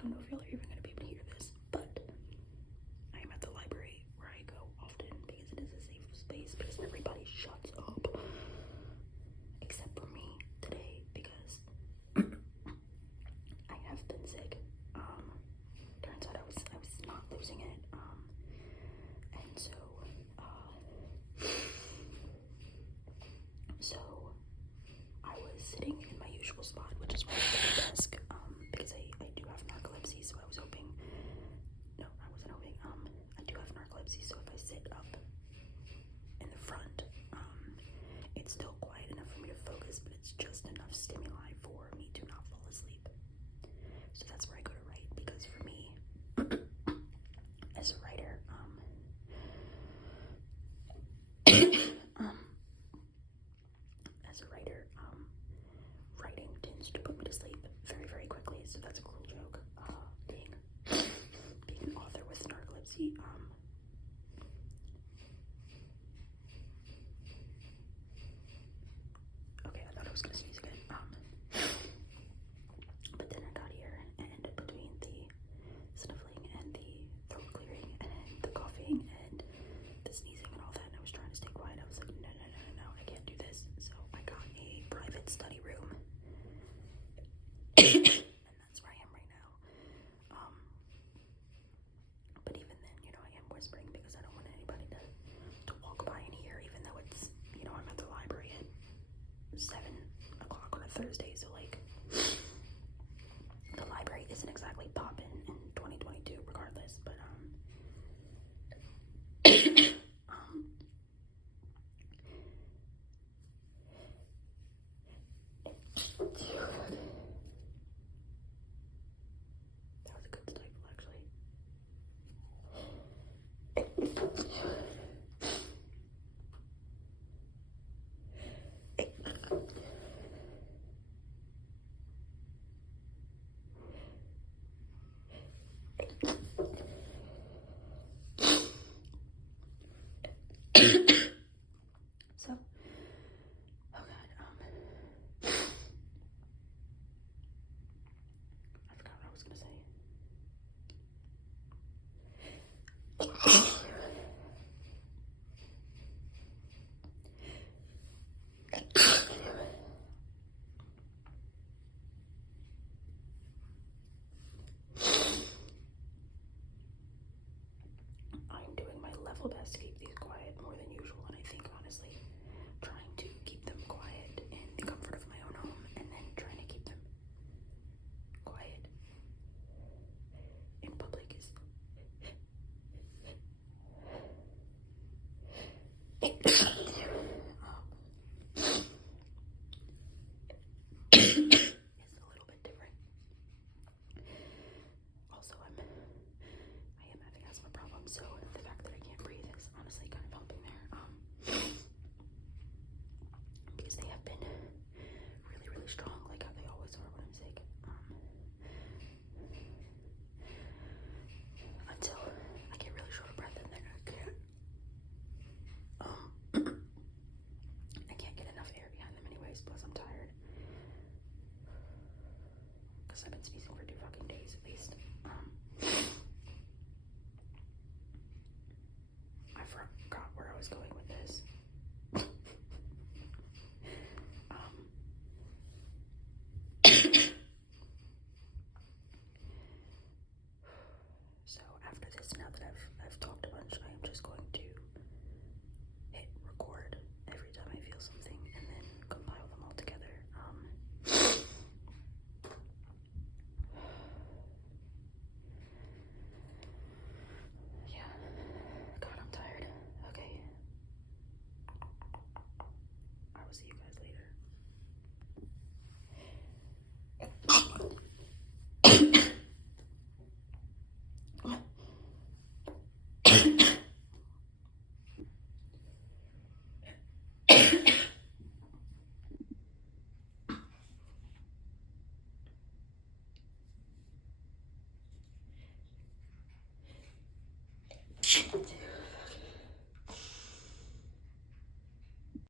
don't know if y'all are even gonna be able to hear this, but I am at the library where I go often because it is a safe space because everybody shuts up. Except for me today because I have been sick. Turns out I was not losing it. And so I was sitting in my usual spot, which is right at the desk, because I do have narcolepsy, so I was hoping, no, I wasn't hoping, I do have narcolepsy, so if I sit up in the front, it's still quiet enough for me to focus, but it's just enough stimuli for me to not fall asleep. So that's where I go to write, because for me, as a writer, writing tends to put me to sleep very, very quickly. So that's a cruel joke. Being an author with narcolepsy. Okay, I thought I was gonna sneeze again. But then I got here, and between the sniffling and the throat clearing and the coughing and the sneezing and all that, and I was trying to stay quiet. I was like, no, I can't do this. So I got a private study room. And that's where I am right now. But even then, I am whispering because I don't want anybody to walk by and hear, even though it's, I'm at the library at 7 o'clock on a Thursday, so like, the library isn't exactly popping in 2022 regardless, but that was a good stifle, actually. So, oh god, I forgot what I was gonna say. I'm doing my level best to keep these quiet more than usual, and I think honestly trying to keep them quiet in the comfort of my own home and then trying to keep them quiet in public is is a little bit different. Also, I am having asthma problems, so the fact that I can't breathe is honestly kind of helping there. Because they have been really, really strong, like how they always are when I'm sick. Until I get really short of breath, and then I can't get enough air behind them anyways, plus I'm tired. Because I've been sneezing for 2 fucking days at least. I forgot where I was going with this. So after this, now that I've talked a bunch, I am just going to hit record every time I feel something and then compile them all together. Yeah. God, I'm tired. Okay. I will see you guys later.